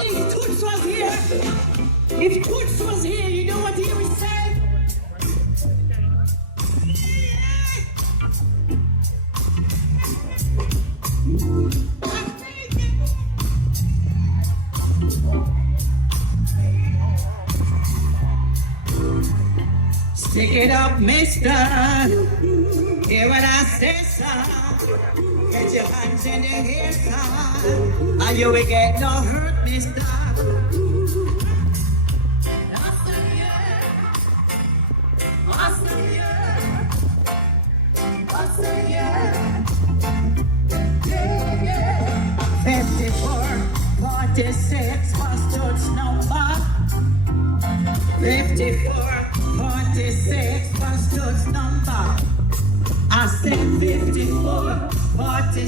If Toots was here, if Toots was here, you know what he would say? Stick it up, mister. Hear what I say, son. Get your hands in the air, son. And you will get no hurt, mister. Awesome, yeah. Awesome, yeah. Awesome, yeah. Yeah, yeah. 54, 46, first touch number. 54, 46, first touch number. I said 54, 46.